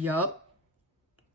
Yup,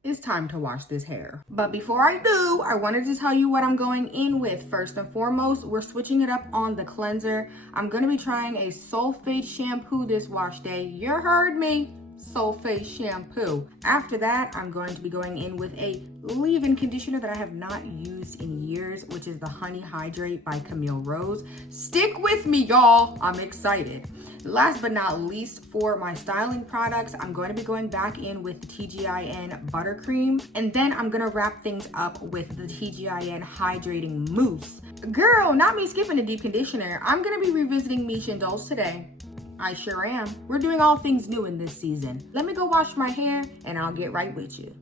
it's time to wash this hair. But before I do, I wanted to tell you what I'm going in with. First and foremost, we're switching it up on the cleanser. I'm gonna be trying a sulfate shampoo this wash day. You heard me, sulfate shampoo. After that, I'm going to be going in with a leave-in conditioner that I have not used in years, which is the Honey Hydrate by Camille Rose. Stick with me, y'all, I'm excited. Last but not least, for my styling products, I'm going to be going back in with the TGIN Buttercream, and then I'm gonna wrap things up with the TGIN Hydrating Mousse. Girl, not me skipping a deep conditioner. I'm gonna be revisiting Miche and Dulce today. I sure am. We're doing all things new in this season. Let me go wash my hair and I'll get right with you.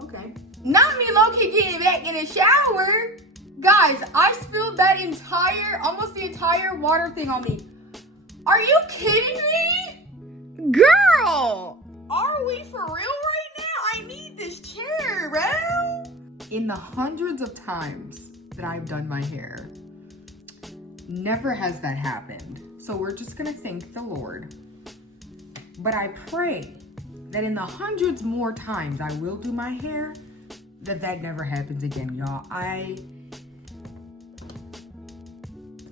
Okay. Not me low-key getting back in the shower. Guys, I spilled that almost the entire water thing on me. Are you kidding me? Girl! Are we for real right now? I need this chair, bro. In the hundreds of times that I've done my hair, never has that happened. So we're just gonna thank the Lord. But I pray that in the hundreds more times I will do my hair, that never happens again, y'all. I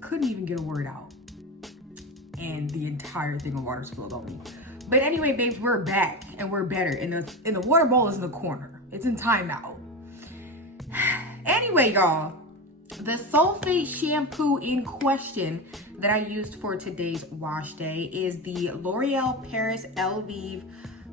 couldn't even get a word out. And the entire thing of water spilled on me. But anyway, babes, we're back and we're better. And the water bowl is in the corner. It's in timeout. Anyway, y'all, the sulfate shampoo in question that I used for today's wash day is the L'Oreal Paris Elvive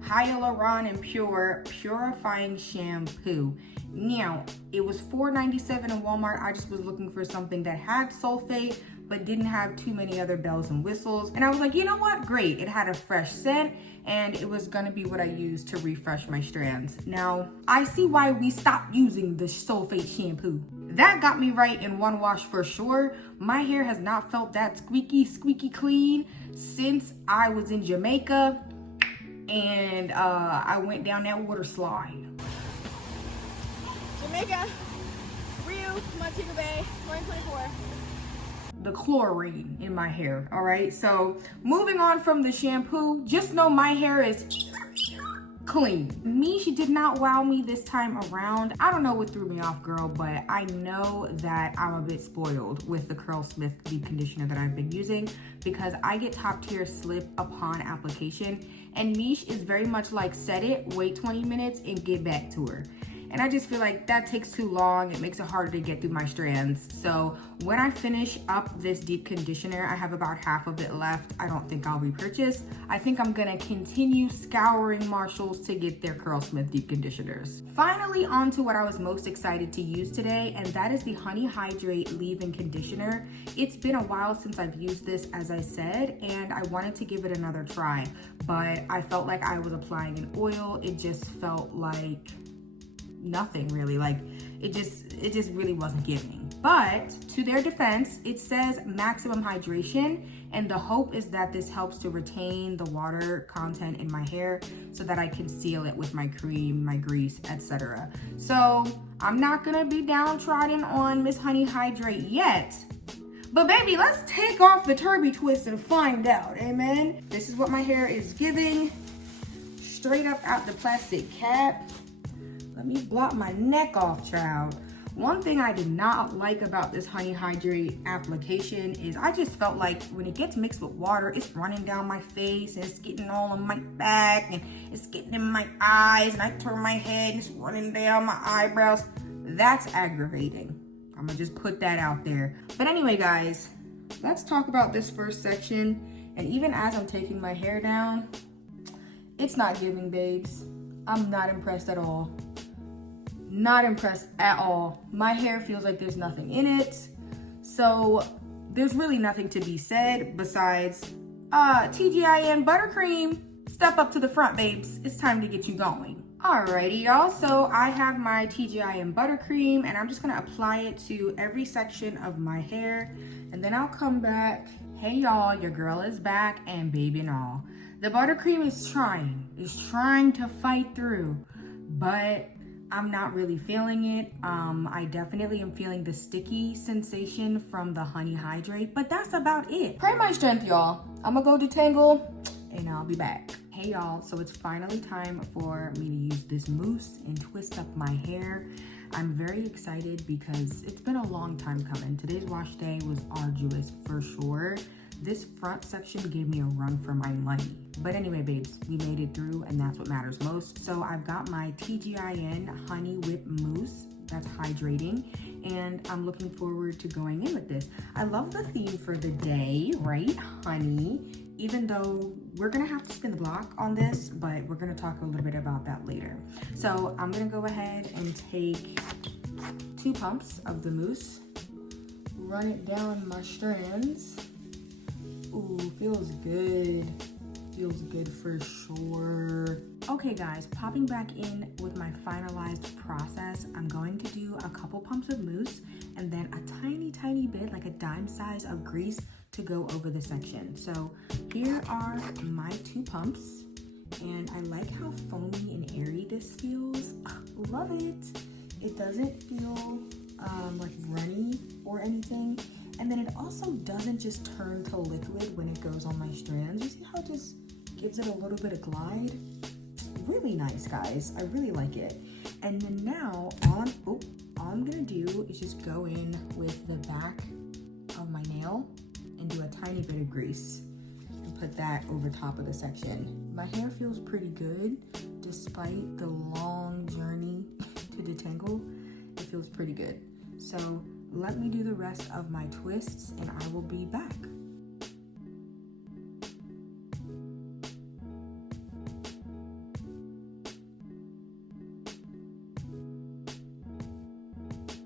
Hyaluron and Pure Purifying Shampoo. Now, it was $4.97 in Walmart. I just was looking for something that had sulfate, but didn't have too many other bells and whistles. And I was like, you know what? Great. It had a fresh scent and it was gonna be what I used to refresh my strands. Now, I see why we stopped using the sulfate shampoo. That got me right in one wash for sure. My hair has not felt that squeaky clean since I was in Jamaica and I went down that water slide. Jamaica, Rio, Montego Bay, 2024. The chlorine in my hair, all right? So moving on from the shampoo, just know my hair is clean. Miche did not wow me this time around. I don't know what threw me off, girl, but I know that I'm a bit spoiled with the Curlsmith deep conditioner that I've been using because I get top tier slip upon application, and Miche is very much like set it, wait 20 minutes, and get back to her. And I just feel like that takes too long. It makes it harder to get through my strands. So when I finish up this deep conditioner, I have about half of it left. I don't think I'll repurchase. I think I'm gonna continue scouring Marshalls to get their Curlsmith deep conditioners. Finally, on to what I was most excited to use today, and that is the Honey Hydrate leave-in conditioner. It's been a while since I've used this, as I said, and I wanted to give it another try, but I felt like I was applying an oil. It just felt like nothing really, like it just really wasn't giving. But to their defense, it says maximum hydration, and the hope is that this helps to retain the water content in my hair so that I can seal it with my cream, my grease, etc. So I'm not gonna be downtrodden on Miss Honey Hydrate yet, but baby, let's take off the turby twist and find out. Amen. This is what my hair is giving, straight up out the plastic cap. Let me blot my neck off, child. One thing I did not like about this Honey Hydrate application is I just felt like when it gets mixed with water, it's running down my face and it's getting all on my back and it's getting in my eyes, and I turn my head and it's running down my eyebrows. That's aggravating. I'm gonna just put that out there. But anyway, guys, let's talk about this first section. And even as I'm taking my hair down, it's not giving, babes. I'm not impressed at all. Not impressed at all. My hair feels like there's nothing in it. So there's really nothing to be said besides TGIN Buttercream. Step up to the front, babes. It's time to get you going. Alrighty, y'all. So I have my TGIN Buttercream and I'm just gonna apply it to every section of my hair. And then I'll come back. Hey y'all, your girl is back and baby and all. The buttercream is trying to fight through, but I'm not really feeling it. I definitely am feeling the sticky sensation from the Honey Hydrate, but that's about it. Pray my strength, y'all. I'm gonna go detangle and I'll be back. Hey y'all, so it's finally time for me to use this mousse and twist up my hair. I'm very excited because it's been a long time coming. Today's wash day was arduous for sure. This front section gave me a run for my money. But anyway, babes, we made it through and that's what matters most. So I've got my TGIN Honey Whip Mousse that's hydrating, and I'm looking forward to going in with this. I love the theme for the day, right? Honey, even though we're gonna have to spin the block on this, but we're gonna talk a little bit about that later. So I'm gonna go ahead and take 2 pumps of the mousse, run it down my strands. Ooh, feels good. Feels good for sure. Okay guys, popping back in with my finalized process, I'm going to do a couple pumps of mousse and then a tiny bit, like a dime size of grease to go over the section. So here are my 2 pumps, and I like how foamy and airy this feels. Love it. It doesn't feel like runny or anything. And then it also doesn't just turn to liquid when it goes on my strands. You see how it just gives it a little bit of glide? Really nice, guys. I really like it. And then now, all I'm gonna do is just go in with the back of my nail and do a tiny bit of grease and put that over top of the section. My hair feels pretty good despite the long journey to detangle. It feels pretty good. So let me do the rest of my twists and I will be back.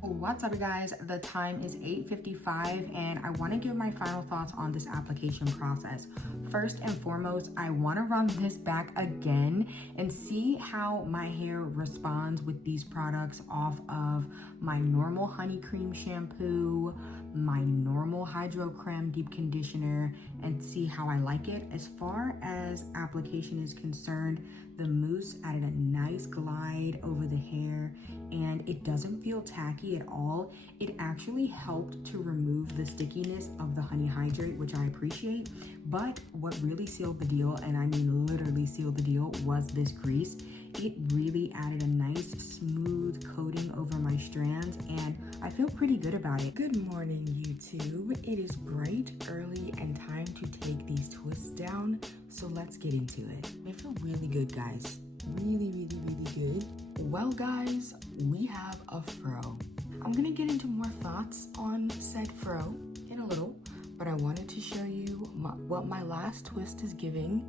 What's up, you guys? The time is 8:55 and I want to give my final thoughts on this application process. First and foremost, I want to run this back again and see how my hair responds with these products off of my normal honey cream shampoo, my normal hydro creme deep conditioner, and see how I like it. As far as application is concerned, the mousse added a nice glide over the hair and it doesn't feel tacky at all. It actually helped to remove the stickiness of the Honey Hydrate, which I appreciate. But what really sealed the deal, and I mean literally sealed the deal, was this grease. It really added a nice smooth coating over my strands and I feel pretty good about it. Good morning, YouTube. It is bright, early, and time to take these twists down. So let's get into it. They feel really good, guys. Really good. Well, guys, we have a fro. I'm gonna get into more thoughts on said fro in a little, but I wanted to show you what my last twist is giving.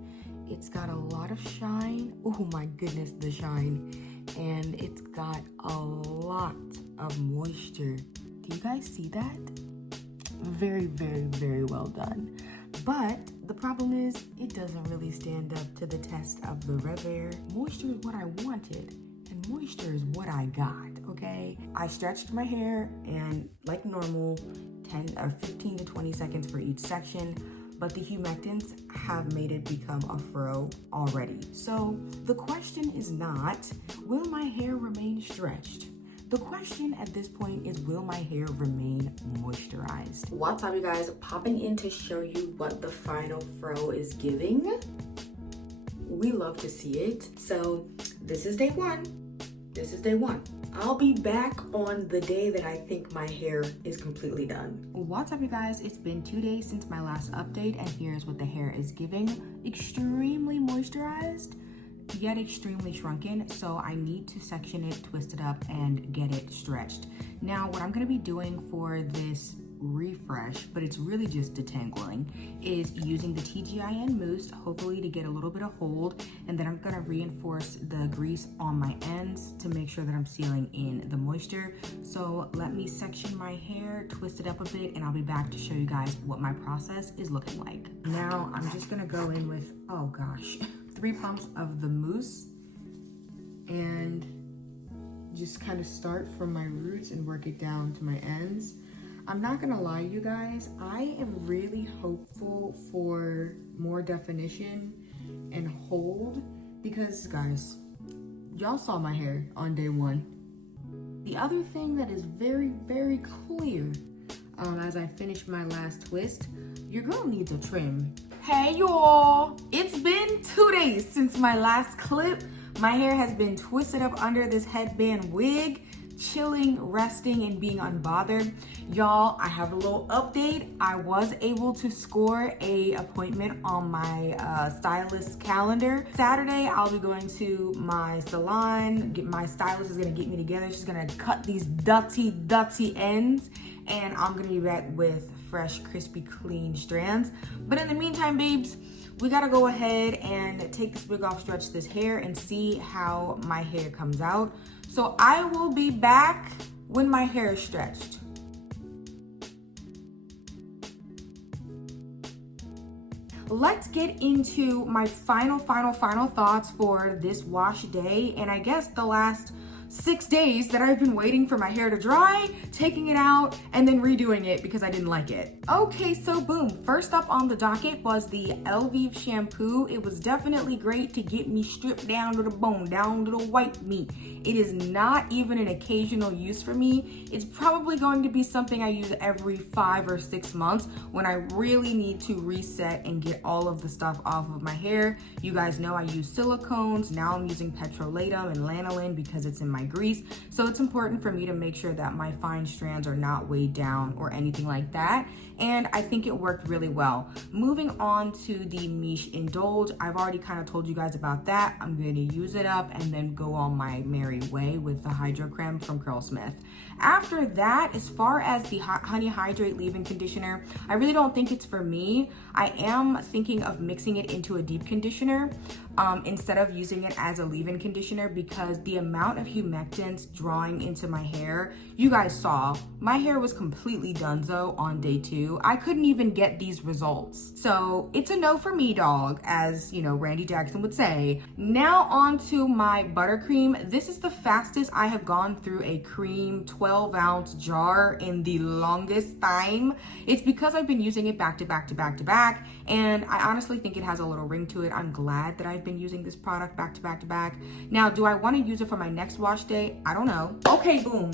It's got a lot of shine. Oh my goodness, the shine. And it's got a lot of moisture. Do you guys see that? Very well done. But the problem is it doesn't really stand up to the test of the Rev Air. Moisture is what I wanted and moisture is what I got, okay? I stretched my hair and like normal, 10 or 15 to 20 seconds for each section, but the humectants have made it become a fro already. So the question is not, will my hair remain stretched? The question at this point is, will my hair remain moisturized? What's up, you guys? Popping in to show you what the final fro is giving. We love to see it. So this is day one. This is day one. I'll be back on the day that I think my hair is completely done. What's up, you guys? It's been 2 days since my last update and here's what the hair is giving. Extremely moisturized, yet extremely shrunken, so I need to section it, twist it up, and get it stretched. Now, what I'm gonna be doing for this refresh, but it's really just detangling, is using the TGIN mousse, hopefully to get a little bit of hold, and then I'm gonna reinforce the grease on my ends to make sure that I'm sealing in the moisture. So let me section my hair, twist it up a bit, and I'll be back to show you guys what my process is looking like. Now, I'm just gonna go in with, oh gosh, 3 pumps of the mousse and just kind of start from my roots and work it down to my ends. I'm not gonna lie, you guys, I am really hopeful for more definition and hold because, guys, Y'all saw my hair on day one. The other thing that is very, very clear as I finish my last twist, your girl needs a trim. Hey y'all, it's been 2 days since my last clip. My hair has been twisted up under this headband wig, chilling, resting, and being unbothered. Y'all, I have a little update. I was able to score a appointment on my stylist's calendar. Saturday, I'll be going to my salon. My stylist is gonna get me together. She's gonna cut these dirty ends, and I'm gonna be back with fresh, crispy, clean strands. But in the meantime, babes, we gotta go ahead and take this wig off, stretch this hair, and see how my hair comes out. So I will be back when my hair is stretched. Let's get into my final thoughts for this wash day, and I guess the last 6 days that I've been waiting for my hair to dry, taking it out, and then redoing it because I didn't like it. Okay, so boom. First up on the docket was the alllll shampoo. It was definitely great to get me stripped down to the bone, down to the white meat. It is not even an occasional use for me. It's probably going to be something I use every 5 or 6 months when I really need to reset and get all of the stuff off of my hair. You guys know I use silicones. Now I'm using petrolatum and lanolin because it's in my grease. So it's important for me to make sure that my fine strands are not weighed down or anything like that. And I think it worked really well. Moving on to the Miche Indulge, I've already kind of told you guys about that. I'm going to use it up and then go on my merry way with the Hydro Creme from Curlsmith. After that, as far as the Honey Hydrate leave-in conditioner, I really don't think it's for me. I am thinking of mixing it into a deep conditioner instead of using it as a leave-in conditioner because the amount of humectants drawing into my hair, you guys saw, my hair was completely donezo on day 2. I couldn't even get these results. So it's a no for me, dog, as you know, Randy Jackson would say. Now on to my buttercream. This is the fastest I have gone through a cream 12-ounce jar in the longest time. It's because I've been using it back to back to back to back, and I honestly think it has a little ring to it. I'm glad that I've been using this product back to back to back. Now, do I want to use it for my next wash day? I don't know. Okay, boom.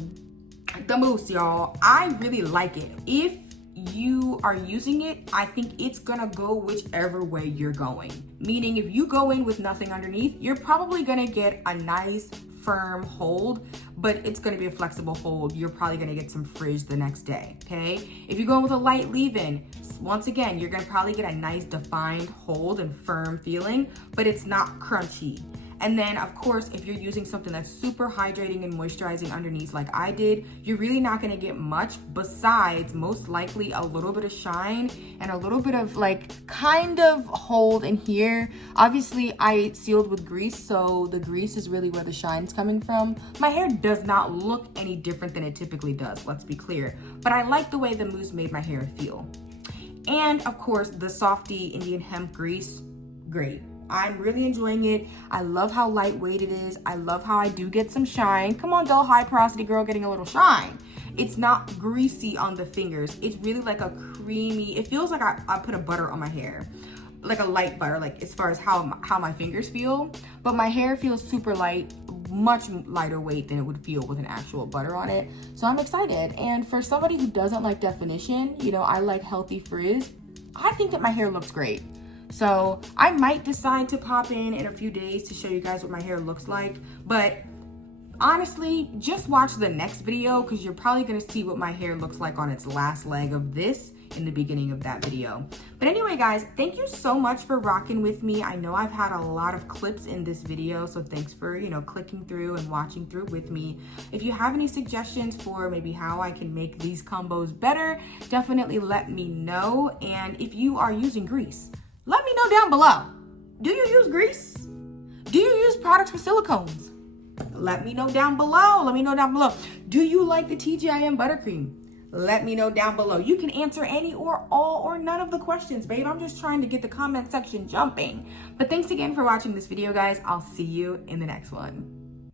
The mousse, y'all. I really like it. If you are using it, I think it's gonna go whichever way you're going. Meaning if you go in with nothing underneath, you're probably gonna get a nice firm hold, but it's gonna be a flexible hold. You're probably gonna get some frizz the next day, okay? If you're going with a light leave-in, once again, you're gonna probably get a nice defined hold and firm feeling, but it's not crunchy. And then of course, if you're using something that's super hydrating and moisturizing underneath like I did, you're really not gonna get much besides most likely a little bit of shine and a little bit of like kind of hold in here. Obviously I sealed with grease, so the grease is really where the shine's coming from. My hair does not look any different than it typically does, let's be clear. But I like the way the mousse made my hair feel. And of course, the Softee Indian Hemp Grease, great. I'm really enjoying it. I love how lightweight it is. I love how I do get some shine. Come on, dull high porosity girl getting a little shine. It's not greasy on the fingers. It's really like a creamy, it feels like I put a butter on my hair. Like a light butter, like as far as how my fingers feel. But my hair feels super light, much lighter weight than it would feel with an actual butter on it. So I'm excited. And for somebody who doesn't like definition, you know, I like healthy frizz, I think that my hair looks great. So I might decide to pop in a few days to show you guys what my hair looks like. But honestly, just watch the next video because you're probably gonna see what my hair looks like on its last leg of this in the beginning of that video. But anyway, guys, thank you so much for rocking with me. I know I've had a lot of clips in this video, so thanks for, you know, clicking through and watching through with me. If you have any suggestions for maybe how I can make these combos better, definitely let me know. And if you are using grease, let me know down below. Do you use grease? Do you use products with silicones? Let me know down below. Let me know down below. Do you like the TGIN Buttercream? Let me know down below. You can answer any or all or none of the questions, babe. I'm just trying to get the comment section jumping. But thanks again for watching this video, guys. I'll see you in the next one.